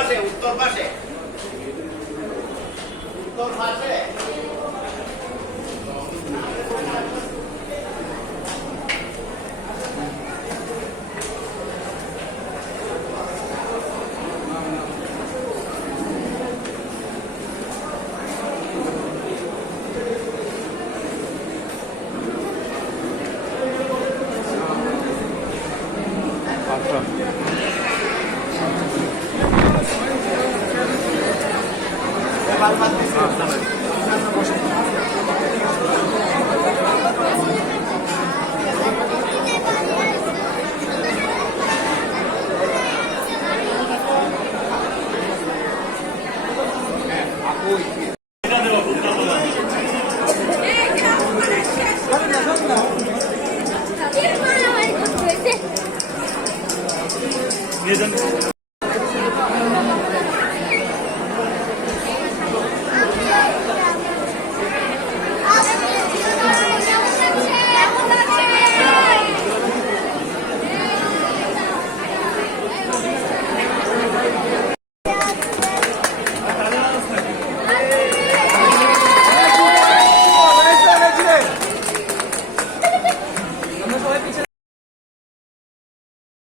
পাশে উত্তর পাশে। উত্তর পাশে। নিয়ে যান